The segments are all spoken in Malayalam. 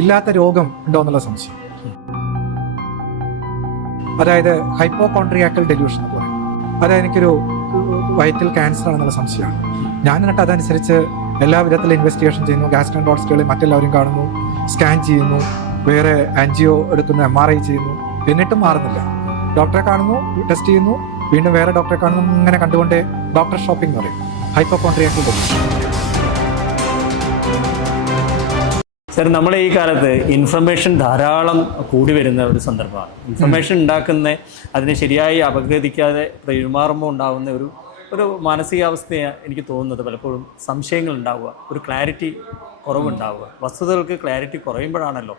ഇല്ലാത്ത രോഗം ഉണ്ടോ എന്നുള്ള സംശയം. അതായത് ഹൈപ്പോകോൺട്രിയാക്കൽ ഡെലൂഷൻ എന്ന് പറയും. അതായത് എനിക്കൊരു വയറ്റിൽ ക്യാൻസർ ആണെന്നുള്ള സംശയമാണ്. ഞാൻ എന്നിട്ട് അതനുസരിച്ച് എല്ലാ വിധത്തിലും ഇൻവെസ്റ്റിഗേഷൻ ചെയ്യുന്നു, ഗാസ്ട്രോൻട്രോളജിസ്റ്റുകളെ മറ്റെല്ലാവരും കാണുന്നു, സ്കാൻ ചെയ്യുന്നു, വേറെ ആൻജിയോ എടുക്കുന്നു, MRI ചെയ്യുന്നു, എന്നിട്ടും മാറുന്നില്ല. ഡോക്ടറെ കാണുന്നു, ടെസ്റ്റ് ചെയ്യുന്നു, വീണ്ടും വേറെ ഡോക്ടറെ കാണുന്നു, ഇങ്ങനെ കണ്ടുകൊണ്ടേ ഡോക്ടർ ഷോപ്പിംഗ് എന്ന് പറയും. ഹൈപ്പോകോൺട്രിയാക്കൽ ഡെലൂഷൻ. സാർ, നമ്മളെ ഈ കാലത്ത് ഇൻഫർമേഷൻ ധാരാളം കൂടി വരുന്ന ഒരു സന്ദർഭമാണ്. ഇൻഫർമേഷൻ ഉണ്ടാക്കുന്ന അതിനെ ശരിയായി അപഗ്രഥിക്കാതെ പെരുമാറുമ്പോൾ ഉണ്ടാകുന്ന ഒരു മാനസികാവസ്ഥയാണ് എനിക്ക് തോന്നുന്നത്. പലപ്പോഴും സംശയങ്ങൾ ഉണ്ടാവുക, ഒരു ക്ലാരിറ്റി കുറവുണ്ടാവുക. വസ്തുതകൾക്ക് ക്ലാരിറ്റി കുറയുമ്പോഴാണല്ലോ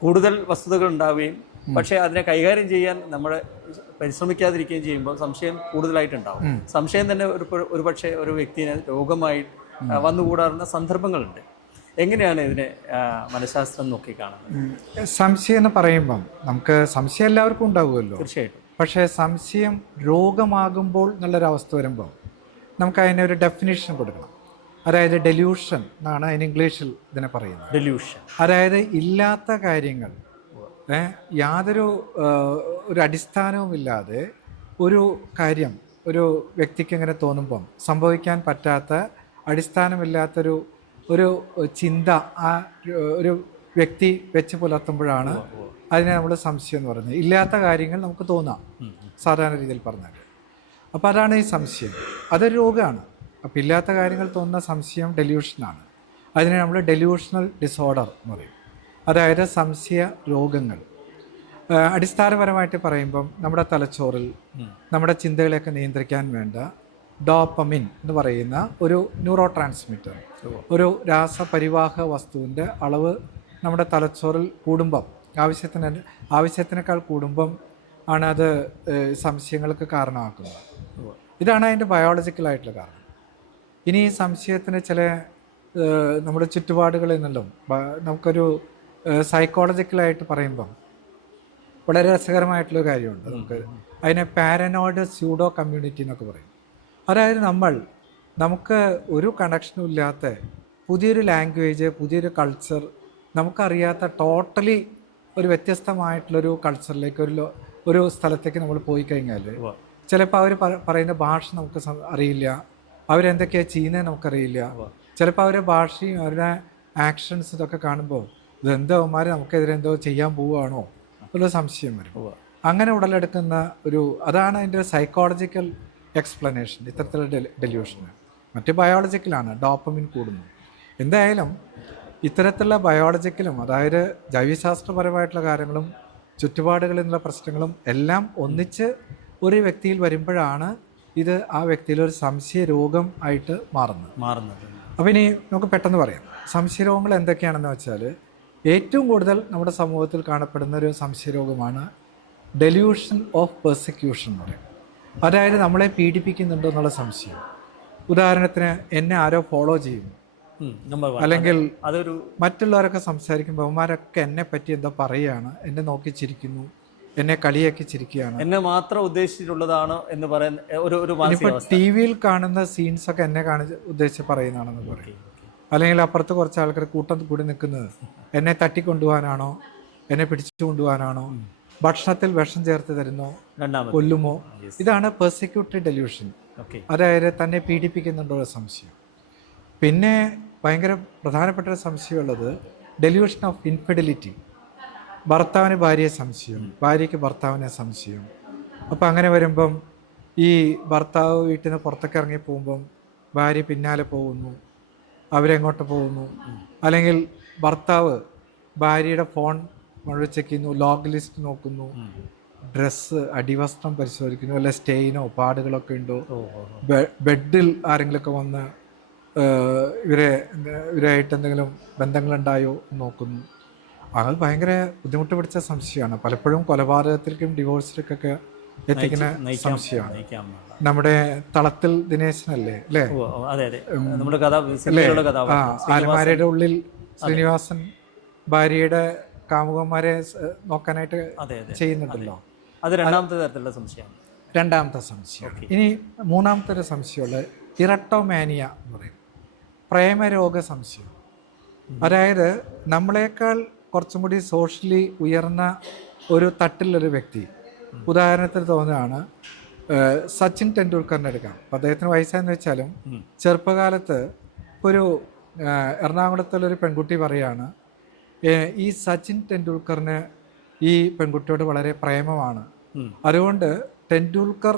കൂടുതൽ വസ്തുതകൾ ഉണ്ടാവുകയും പക്ഷേ അതിനെ കൈകാര്യം ചെയ്യാൻ നമ്മൾ പരിശ്രമിക്കാതിരിക്കുകയും ചെയ്യുമ്പോൾ സംശയം കൂടുതലായിട്ടുണ്ടാവും. സംശയം തന്നെ ഒരു പക്ഷേ ഒരു വ്യക്തിയെ രോഗമായി വന്നുകൂടാറുന്ന സന്ദർഭങ്ങളുണ്ട്. എങ്ങനെയാണ് ഇതിനെ മനഃശാസ്ത്രം നോക്കി കാണുന്നത്? സംശയം എന്ന് പറയുമ്പം നമുക്ക് സംശയം എല്ലാവർക്കും ഉണ്ടാവുമല്ലോ. തീർച്ചയായിട്ടും. പക്ഷേ സംശയം രോഗമാകുമ്പോൾ എന്നുള്ളൊരവസ്ഥ വരുമ്പോൾ നമുക്ക് അതിനെ ഒരു ഡെഫിനിഷൻ കൊടുക്കണം. അതായത് ഡെലൂഷൻ എന്നാണ് അതിന് ഇംഗ്ലീഷിൽ ഇതിനെ പറയുന്നത്. ഡെലൂഷൻ അതായത് ഇല്ലാത്ത കാര്യങ്ങൾ യാതൊരു ഒരു അടിസ്ഥാനവുമില്ലാതെ ഒരു കാര്യം ഒരു വ്യക്തിക്ക് ഇങ്ങനെ തോന്നുമ്പം സംഭവിക്കാൻ പറ്റാത്ത അടിസ്ഥാനമില്ലാത്തൊരു ചിന്ത ആ ഒരു വ്യക്തി വെച്ച് പുലർത്തുമ്പോഴാണ് അതിനെ നമ്മൾ സംശയം എന്ന് പറയുന്നത്. ഇല്ലാത്ത കാര്യങ്ങൾ നമുക്ക് തോന്നാം സാധാരണ രീതിയിൽ പറഞ്ഞാൽ. അപ്പോൾ അതാണ് ഈ സംശയം. അതൊരു രോഗമാണ്. അപ്പോൾ ഇല്ലാത്ത കാര്യങ്ങൾ തോന്നുന്ന സംശയം ഡെലൂഷനാണ്. അതിനെ നമ്മൾ ഡെലൂഷണൽ ഡിസോർഡർ എന്ന് പറയും. അതായത് സംശയ രോഗങ്ങൾ. അടിസ്ഥാനപരമായിട്ട് പറയുമ്പം നമ്മുടെ തലച്ചോറിൽ നമ്മുടെ ചിന്തകളെയൊക്കെ നിയന്ത്രിക്കാൻ വേണ്ട ഡോപ്പമിൻ എന്ന് പറയുന്ന ഒരു ന്യൂറോ ട്രാൻസ്മിറ്റർ, ഒരു രാസപരിവാഹ വസ്തുവിൻ്റെ അളവ് നമ്മുടെ തലച്ചോറിൽ കൂടുമ്പം ആവശ്യത്തിനേക്കാൾ കൂടുമ്പം ആണ് അത് സംശയങ്ങൾക്ക് കാരണമാക്കുന്നത്. ഇതാണ് അതിൻ്റെ ബയോളജിക്കലായിട്ടുള്ള കാരണം. ഇനി ഈ സംശയത്തിന് ചില നമ്മുടെ ചുറ്റുപാടുകളിൽ നിന്നും നമുക്കൊരു സൈക്കോളജിക്കലായിട്ട് പറയുമ്പം വളരെ രസകരമായിട്ടുള്ളൊരു കാര്യമുണ്ട്. നമുക്ക് അതിനെ പാരനോയിഡ് സ്യൂഡോ കമ്മ്യൂണിറ്റി എന്നൊക്കെ പറയും. അതായത് നമുക്ക് ഒരു കണക്ഷനും ഇല്ലാത്ത പുതിയൊരു ലാംഗ്വേജ്, പുതിയൊരു കൾച്ചർ, നമുക്കറിയാത്ത ടോട്ടലി ഒരു വ്യത്യസ്തമായിട്ടുള്ളൊരു കൾച്ചറിലേക്ക് ഒരു സ്ഥലത്തേക്ക് നമ്മൾ പോയി കഴിഞ്ഞാൽ ചിലപ്പോൾ അവർ പറയുന്ന ഭാഷ നമുക്ക് അറിയില്ല, അവരെന്തൊക്കെയാണ് ചെയ്യുന്നത് നമുക്കറിയില്ല. ചിലപ്പോൾ അവരുടെ ഭാഷയും അവരുടെ ആക്ഷൻസ് ഇതൊക്കെ കാണുമ്പോൾ ഇതെന്തോ അവന്മാർ നമുക്കെതിരെ എന്തോ ചെയ്യാൻ പോവുകയാണോ എന്നുള്ള സംശയം വരും. അങ്ങനെ ഉടലെടുക്കുന്ന അതാണ് അതിൻ്റെ സൈക്കോളജിക്കൽ എക്സ്പ്ലനേഷൻ ഇത്തരത്തിലുള്ള ഡെലൂഷന്. മറ്റ് ബയോളജിക്കലാണ്, ഡോപ്പമിൻ കൂടുന്നു. എന്തായാലും ഇത്തരത്തിലുള്ള ബയോളജിക്കലും അതായത് ജൈവശാസ്ത്രപരമായിട്ടുള്ള കാര്യങ്ങളും ചുറ്റുപാടുകളിൽ നിന്നുള്ള പ്രശ്നങ്ങളും എല്ലാം ഒന്നിച്ച് ഒരു വ്യക്തിയിൽ വരുമ്പോഴാണ് ഇത് ആ വ്യക്തിയിൽ ഒരു സംശയ രോഗം ആയിട്ട് മാറുന്നത്. അപ്പോൾ ഇനി നമുക്ക് പെട്ടെന്ന് പറയാം സംശയരോഗങ്ങൾ എന്തൊക്കെയാണെന്ന് വെച്ചാൽ, ഏറ്റവും കൂടുതൽ നമ്മുടെ സമൂഹത്തിൽ കാണപ്പെടുന്ന ഒരു സംശയരോഗമാണ് ഡെലൂഷൻ ഓഫ് പെർസിക്യൂഷൻ എന്ന് പറയും. അതായത് നമ്മളെ പീഡിപ്പിക്കുന്നുണ്ടോ എന്നുള്ള സംശയം. ഉദാഹരണത്തിന് എന്നെ ആരോ ഫോളോ ചെയ്യുന്നു, അല്ലെങ്കിൽ അതൊരു മറ്റുള്ളവരൊക്കെ സംസാരിക്കുമ്പോൾ അവന്മാരൊക്കെ എന്നെ പറ്റി എന്തോ പറയുകയാണ്, എന്നെ നോക്കി ചിരിക്കുന്നു, എന്നെ കളിയാക്കി ചിരിക്കുകയാണ്, എന്നെ മാത്രം ഉദ്ദേശിച്ചിട്ടുള്ളതാണ് എന്ന് പറയുന്ന ടി വിയിൽ കാണുന്ന സീൻസൊക്കെ എന്നെ ഉദ്ദേശിച്ച് പറയുന്നതാണെന്ന് പറയും. അല്ലെങ്കിൽ അപ്പുറത്ത് കുറച്ച് ആൾക്കാർ കൂട്ടം കൂടി നിൽക്കുന്നത് എന്നെ തട്ടിക്കൊണ്ടുപോകാനാണോ, എന്നെ പിടിച്ചു കൊണ്ടുപോകാനാണോ, ഭക്ഷണത്തിൽ വിഷം ചേർത്ത് തരുന്നോ, കൊല്ലുമോ. ഇതാണ് പെർസിക്യൂട്ടറി ഡെലൂഷൻ. അതായത് തന്നെ പീഡിപ്പിക്കുന്നുണ്ടോ സംശയം. പിന്നെ ഭയങ്കര പ്രധാനപ്പെട്ട ഒരു സംശയമുള്ളത് ഡെലൂഷൻ ഓഫ് ഇൻഫിഡലിറ്റി. ഭർത്താവിന് ഭാര്യയെ സംശയം, ഭാര്യയ്ക്ക് ഭർത്താവിനെ സംശയം. അപ്പോൾ അങ്ങനെ വരുമ്പം ഈ ഭർത്താവ് വീട്ടിൽ നിന്ന് പുറത്തൊക്കെ ഇറങ്ങി പോകുമ്പം ഭാര്യ പിന്നാലെ പോകുന്നു, അവരെങ്ങോട്ട് പോകുന്നു. അല്ലെങ്കിൽ ഭർത്താവ് ഭാര്യയുടെ ഫോൺ മുഴുവൻ ചെക്ക് ചെയ്യുന്നു, ലോഗ് ലിസ്റ്റ് നോക്കുന്നു, ഡ്രസ്സ് അടിവസ്ത്രം പരിശോധിക്കുന്നു, അല്ലെ സ്റ്റെയിനോ പാടുകളൊക്കെ ഉണ്ടോ, ബെഡിൽ ആരെങ്കിലുമൊക്കെ വന്ന് ഇവരായിട്ട് എന്തെങ്കിലും ബന്ധങ്ങളുണ്ടായോ നോക്കുന്നു. അത് ഭയങ്കര ബുദ്ധിമുട്ട് പിടിച്ച സംശയമാണ്. പലപ്പോഴും കൊലപാതകത്തിലേക്കും ഡിവോഴ്സിലേക്കൊക്കെ എത്തിക്കുന്ന സംശയമാണ്. നമ്മുടെ തളത്തിൽ ദിനേശനല്ലേ അല്ലേ, ആലമാരയുടെ ഉള്ളിൽ ശ്രീനിവാസൻ ഭാര്യയുടെ കാമുകന്മാരെ നോക്കാനായിട്ട് ചെയ്യുന്നുണ്ടല്ലോ. അത് രണ്ടാമത്തെ തരത്തിലുള്ള സംശയം. രണ്ടാമത്തെ സംശയം. ഇനി മൂന്നാമത്തെ ഒരു സംശയമുള്ളത് ഇറട്ടോമാനിയ എന്ന് പറയും, പ്രേമരോഗ സംശയം. അതായത് നമ്മളെക്കാൾ കുറച്ചും കൂടി സോഷ്യലി ഉയർന്ന ഒരു തട്ടിലൊരു വ്യക്തി, ഉദാഹരണത്തിന് തോന്നുകയാണ് സച്ചിൻ ടെണ്ടുൽക്കറിനെ എടുക്കാം. അപ്പോൾ അദ്ദേഹത്തിന് വയസ്സായെന്ന് വെച്ചാലും ചെറുപ്പകാലത്ത് ഒരു എറണാകുളത്തുള്ളൊരു പെൺകുട്ടി പറയാണ് ഈ സച്ചിൻ ടെണ്ടുൽക്കറിന് ഈ പെൺകുട്ടിയോട് വളരെ പ്രേമമാണ്. അതുകൊണ്ട് ടെണ്ടുൽക്കർ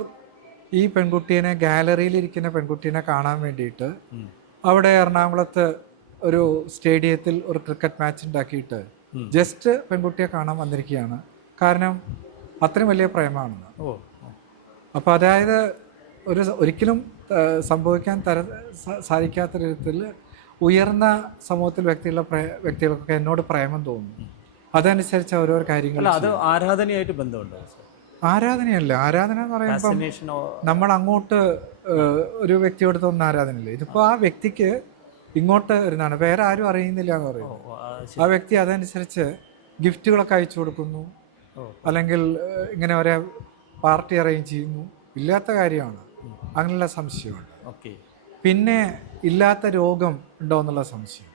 ഈ പെൺകുട്ടീനെ, ഗാലറിയിലിരിക്കുന്ന പെൺകുട്ടീനെ കാണാൻ വേണ്ടിയിട്ട് അവിടെ എറണാകുളത്ത് ഒരു സ്റ്റേഡിയത്തിൽ ഒരു ക്രിക്കറ്റ് മാച്ച് ഉണ്ടാക്കിയിട്ട് ജസ്റ്റ് പെൺകുട്ടിയെ കാണാൻ വന്നിരിക്കുകയാണ്. കാരണം അത്രയും വലിയ പ്രേമമാണെന്ന്. അപ്പോൾ അതായത് ഒരിക്കലും സംഭവിക്കാൻ സാധിക്കാത്ത രീതിയിൽ ഉയർന്ന സമൂഹത്തിൽ വ്യക്തികൾക്കൊക്കെ എന്നോട് പ്രേമം തോന്നുന്നു. അതനുസരിച്ച് ഓരോ കാര്യങ്ങൾ. അത് ആരാധനയായിട്ട് ബന്ധമുണ്ടോ? ആരാധനയല്ല. ആരാധന എന്ന് പറയുമ്പോൾ നമ്മൾ അങ്ങോട്ട് ഒരു വ്യക്തിയോട് തോന്നുന്ന ആരാധനയില്ല. ഇതിപ്പോൾ ആ വ്യക്തിക്ക് ഇങ്ങോട്ട് വരുന്നതാണ്, വേറെ ആരും അറിയുന്നില്ല എന്ന് പറയുന്നു. ആ വ്യക്തി അതനുസരിച്ച് ഗിഫ്റ്റുകളൊക്കെ അയച്ചു കൊടുക്കുന്നു, അല്ലെങ്കിൽ ഇങ്ങനെ ഒരേ പാർട്ടി അറേഞ്ച് ചെയ്യുന്നു. ഇല്ലാത്ത കാര്യമാണ്, അങ്ങനെയുള്ള സംശയമുണ്ട്. പിന്നെ ഇല്ലാത്ത രോഗം ഉണ്ടോ എന്നുള്ള സംശയം,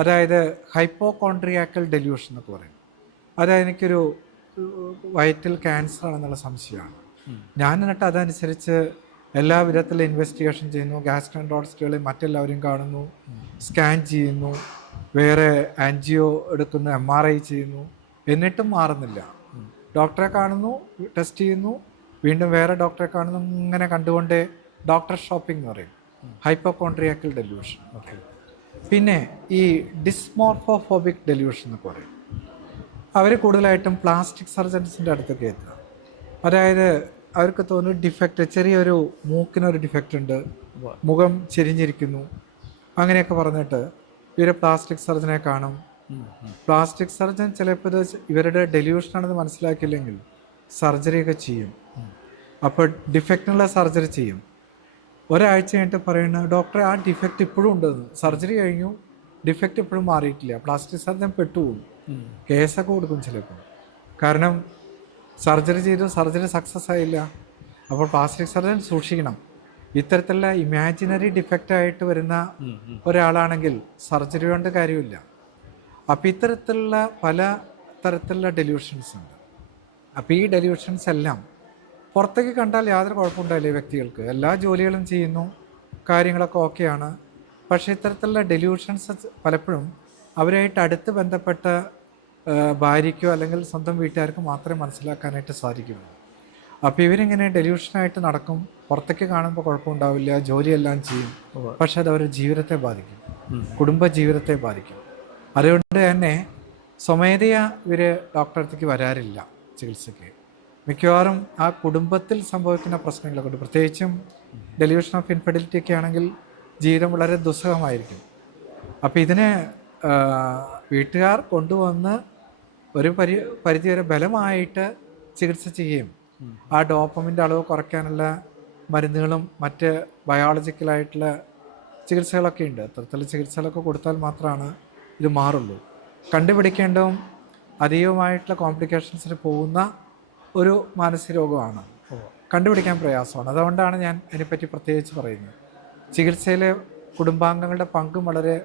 അതായത് ഹൈപ്പോകോൺട്രിയാക്കൽ ഡെല്യൂഷൻ എന്നൊക്കെ പറയും. അതായത് എനിക്കൊരു വയറ്റിൽ ക്യാൻസർ ആണെന്നുള്ള സംശയമാണ്. ഞാൻ എന്നിട്ട് അതനുസരിച്ച് എല്ലാ വിധത്തിലും ഇൻവെസ്റ്റിഗേഷൻ ചെയ്യുന്നു, ഗ്യാസ്ട്രോൻട്രോളജിസ്റ്റുകളെ മറ്റെല്ലാവരും കാണുന്നു, സ്കാൻ ചെയ്യുന്നു, വേറെ ആൻജിയോ എടുക്കുന്നു, MRI ചെയ്യുന്നു, എന്നിട്ടും മാറുന്നില്ല. ഡോക്ടറെ കാണുന്നു, ടെസ്റ്റ് ചെയ്യുന്നു, വീണ്ടും വേറെ ഡോക്ടറെ കാണുന്നു, ഇങ്ങനെ കണ്ടുകൊണ്ടേ ഡോക്ടർ ഷോപ്പിംഗ് എന്ന് പറയും, ഹൈപ്പോകോൺട്രിയാക്കൽ ഡെല്യൂഷൻ. പിന്നെ ഈ ഡിസ്മോർഫോഫോബിക് ഡെല്യൂഷൻ എന്നൊക്കെ പറയും. അവർ കൂടുതലായിട്ടും പ്ലാസ്റ്റിക് സർജൻസിൻ്റെ അടുത്തൊക്കെ എത്തുക. അതായത് അവർക്ക് തോന്നുന്നു ഡിഫക്റ്റ്, ചെറിയൊരു മൂക്കിനൊരു ഡിഫക്റ്റ് ഉണ്ട്, മുഖം ചെരിഞ്ഞിരിക്കുന്നു, അങ്ങനെയൊക്കെ പറഞ്ഞിട്ട് ഇവർ പ്ലാസ്റ്റിക് സർജനെ കാണും. പ്ലാസ്റ്റിക് സർജൻ ചിലപ്പോൾ ഇത് ഇവരുടെ ഡെല്യൂഷനാണെന്ന് മനസ്സിലാക്കിയില്ലെങ്കിൽ സർജറിയൊക്കെ ചെയ്യും. അപ്പോൾ ഡിഫക്റ്റിനുള്ള സർജറി ചെയ്യും. ഒരാഴ്ച കഴിഞ്ഞിട്ട് പറയുന്നത് ഡോക്ടറെ ആ ഡിഫക്റ്റ് ഇപ്പോഴും ഉണ്ടെന്ന്. സർജറി കഴിഞ്ഞു, ഡിഫക്റ്റ് ഇപ്പോഴും മാറിയിട്ടില്ല. പ്ലാസ്റ്റിക് സർജൻ പെട്ടുപോകും, കേസൊക്കെ കൊടുക്കും ചിലപ്പോൾ. കാരണം സർജറി ചെയ്തു, സർജറി സക്സസ് ആയില്ല. അപ്പോൾ പ്ലാസ്റ്റിക് സർജൻ സൂക്ഷിക്കണം. ഇത്തരത്തിലുള്ള ഇമാജിനറി ഡിഫക്റ്റായിട്ട് വരുന്ന ഒരാളാണെങ്കിൽ സർജറി കൊണ്ട് കാര്യമില്ല. അപ്പോൾ ഇത്തരത്തിലുള്ള പല തരത്തിലുള്ള ഡെല്യൂഷൻസ് ഉണ്ട്. അപ്പോൾ ഈ ഡെല്യൂഷൻസ് എല്ലാം പുറത്തേക്ക് കണ്ടാൽ യാതൊരു കുഴപ്പമുണ്ടായില്ല വ്യക്തികൾക്ക്, എല്ലാ ജോലികളും ചെയ്യുന്നു, കാര്യങ്ങളൊക്കെ ഓക്കെയാണ്. പക്ഷേ ഇത്തരത്തിലുള്ള ഡെല്യൂഷൻസ് പലപ്പോഴും അവരായിട്ട് അടുത്ത് ബന്ധപ്പെട്ട ഭാര്യയ്ക്കോ അല്ലെങ്കിൽ സ്വന്തം വീട്ടുകാർക്കോ മാത്രമേ മനസ്സിലാക്കാനായിട്ട് സാധിക്കുള്ളൂ. അപ്പോൾ ഇവരിങ്ങനെ ഡെല്യൂഷനായിട്ട് നടക്കും, പുറത്തേക്ക് കാണുമ്പോൾ കുഴപ്പമുണ്ടാവില്ല, ജോലിയെല്ലാം ചെയ്യും, പക്ഷെ അത് അവരുടെ ജീവിതത്തെ ബാധിക്കും, കുടുംബ ജീവിതത്തെ ബാധിക്കും. അതുകൊണ്ട് തന്നെ സ്വമേധയാ ഇവർ ഡോക്ടറെ അടുത്തേക്ക് വരാറില്ല ചികിത്സയ്ക്ക്. മിക്കവാറും ആ കുടുംബത്തിൽ സംഭവിക്കുന്ന പ്രശ്നങ്ങളെ കൊണ്ട്, പ്രത്യേകിച്ചും ഡെലിവേഷൻ ഓഫ് ഇൻഫെർട്ടിലിറ്റി ഒക്കെ ആണെങ്കിൽ ജീവിതം വളരെ ദുസ്സഹമായിരിക്കും. അപ്പോൾ ഇതിനെ വീട്ടുകാർ കൊണ്ടുവന്ന് ഒരു പരിധിവരെ ബലമായിട്ട് ചികിത്സ ചെയ്യും. ആ ഡോപ്പമിൻ്റെ അളവ് കുറയ്ക്കാനുള്ള മരുന്നുകളും മറ്റ് ബയോളജിക്കലായിട്ടുള്ള ചികിത്സകളൊക്കെ ഉണ്ട്. അത്തരത്തിലുള്ള ചികിത്സകളൊക്കെ കൊടുത്താൽ മാത്രമാണ് ഇത് മാറുള്ളൂ. കണ്ടുപിടിക്കേണ്ടതും അധികമായിട്ടുള്ള കോംപ്ലിക്കേഷൻസിന് പോകുന്ന ഒരു മാനസിക രോഗമാണ്, കണ്ടുപിടിക്കാൻ പ്രയാസമാണ്. അതുകൊണ്ടാണ് ഞാൻ അതിനെപ്പറ്റി പ്രത്യേകിച്ച് പറയുന്നത്. ചികിത്സയിലെ കുടുംബാംഗങ്ങളുടെ പങ്കും വളരെ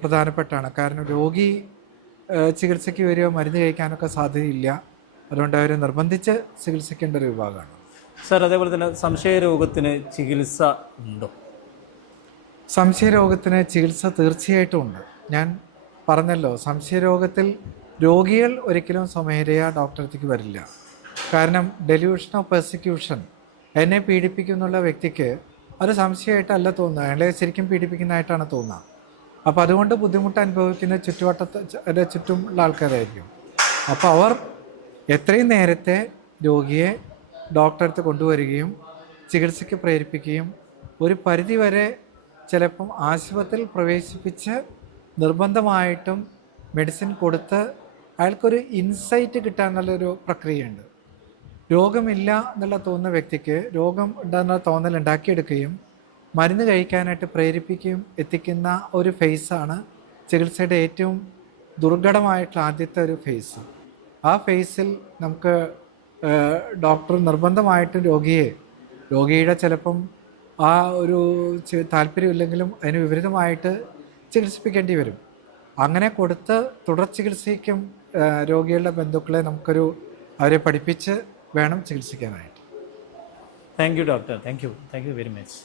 പ്രധാനപ്പെട്ടാണ്. കാരണം രോഗി ചികിത്സയ്ക്ക് വരികയോ മരുന്ന് കഴിക്കാനൊക്കെ സാധ്യതയില്ല. അതുകൊണ്ട് അവർ നിർബന്ധിച്ച് ചികിത്സിക്കേണ്ട ഒരു വിഭാഗമാണ്. സാർ, അതേപോലെ തന്നെ സംശയരോഗത്തിന് ചികിത്സ ഉണ്ടോ? സംശയരോഗത്തിന് ചികിത്സ തീർച്ചയായിട്ടും ഉണ്ട്. ഞാൻ പറഞ്ഞല്ലോ, സംശയരോഗത്തിൽ രോഗികൾ ഒരിക്കലും സ്വമേധയാ ഡോക്ടറെ അടുത്തേക്ക് വരില്ല. കാരണം ഡെല്യൂഷൻ ഓഫ് പെർസിക്യൂഷൻ, എന്നെ പീഡിപ്പിക്കുന്നുള്ള വ്യക്തിക്ക് അത് സംശയമായിട്ടല്ല തോന്നുക, അയാളെ ശരിക്കും പീഡിപ്പിക്കുന്നതായിട്ടാണ് തോന്നുക. അപ്പോൾ അതുകൊണ്ട് ബുദ്ധിമുട്ട് അനുഭവിക്കുന്ന ചുറ്റുവട്ടത്തെ ചുറ്റുമുള്ള ആൾക്കാരായിരിക്കും. അപ്പോൾ അവർ എത്രയും നേരത്തെ രോഗിയെ ഡോക്ടറെ അടുത്ത് കൊണ്ടുവരികയും ചികിത്സയ്ക്ക് പ്രേരിപ്പിക്കുകയും ഒരു പരിധിവരെ ചിലപ്പം ആശുപത്രിയിൽ പ്രവേശിപ്പിച്ച് നിർബന്ധമായിട്ടും മെഡിസിൻ കൊടുത്ത് അയാൾക്കൊരു ഇൻസൈറ്റ് കിട്ടാനുള്ളൊരു പ്രക്രിയയുണ്ട്. രോഗമില്ല എന്നുള്ള തോന്നുന്ന വ്യക്തിക്ക് രോഗം ഉണ്ടെന്ന തോന്നൽ ഉണ്ടാക്കിയെടുക്കുകയും മരുന്ന് കഴിക്കാനായിട്ട് പ്രേരിപ്പിക്കുകയും എത്തിക്കുന്ന ഒരു ഫേസാണ് ചികിത്സയുടെ ഏറ്റവും ദുർഘടമായിട്ടുള്ള ആദ്യത്തെ ഒരു ഫേസ്. ആ ഫേസിൽ നമുക്ക് ഡോക്ടർ നിർബന്ധമായിട്ടും രോഗിയുടെ ചിലപ്പം ആ ഒരു താല്പര്യമില്ലെങ്കിലും അതിന് വിപരീതമായിട്ട് ചികിത്സിപ്പിക്കേണ്ടി വരും. അങ്ങനെ കൊടുത്ത് തുടർ ചികിത്സയ്ക്കും രോഗികളുടെ ബന്ധുക്കളെ അവരെ പഠിപ്പിച്ച് വേണം ചികിത്സിക്കാനായിട്ട്. Thank you doctor, thank you very much.